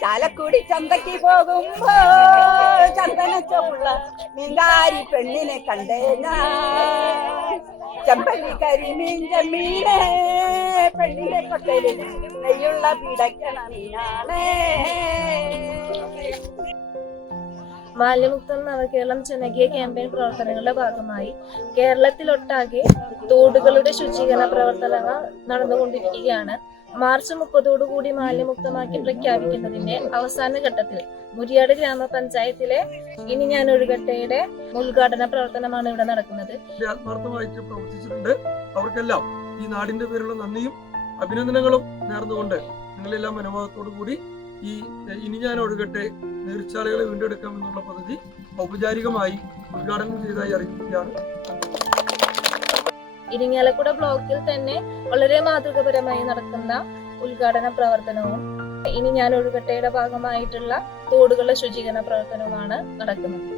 ചാലക്കുടി ചന്തയ്ക്ക് പോകുമ്പോ ചന്ദനച്ചോപ്പുള്ള മീൻകാരി പെണ്ണിനെ കണ്ടേ ഞാൻ. ചെമ്പല്ലി കരിമീൻ ചെമ്മീനെ പെണ്ണിന്റെ കൊട്ടയിൽ നെയ്യുള്ള പിടയ്ക്കണ മീനാണേ. മാലിന്യമുക്തം നവകേരളം ജനകീയ ക്യാമ്പയിൻ പ്രവർത്തനങ്ങളുടെ ഭാഗമായി കേരളത്തിലൊട്ടാകെ തോടുകളുടെ ശുചീകരണ പ്രവർത്തനങ്ങൾ നടന്നുകൊണ്ടിരിക്കുകയാണ്. മാർച്ച് 30 മാലിന്യമുക്തമാക്കി പ്രഖ്യാപിക്കുന്നതിന്റെ അവസാന ഘട്ടത്തിൽ മുരിയാട് ഗ്രാമപഞ്ചായത്തിലെ ഇനി ഞാൻ ഒഴുകട്ടെയുടെ ഉദ്ഘാടന പ്രവർത്തനമാണ് ഇവിടെ നടക്കുന്നത്. ആത്മാർത്ഥമായിട്ട് പ്രവർത്തിച്ചിട്ടുണ്ട്. അവർക്കെല്ലാം ഈ നാടിന്റെ പേരുള്ള നന്ദിയും അഭിനന്ദനങ്ങളും നേർന്നുകൊണ്ട് നിങ്ങളെല്ലാം മനോഭാവത്തോടു കൂടി ഈ ഇനി ഞാൻ ഒഴുകട്ടെ നീർച്ചാലുകളെ വീണ്ടെടുക്കാമെന്നുള്ള പദ്ധതി ഔപചാരികമായി ഉദ്ഘാടനം ചെയ്തതായി അറിയിക്കുകയാണ്. ഇരിങ്ങാലക്കുട ബ്ലോക്കിൽ തന്നെ വളരെ മാതൃകപരമായി നടക്കുന്ന ഉദ്ഘാടന പ്രവർത്തനവും ഇനി ഞാൻ ഒഴുകട്ടെയുടെ ഭാഗമായിട്ടുള്ള തോടുകളുടെ ശുചീകരണ പ്രവർത്തനവുമാണ് നടക്കുന്നത്.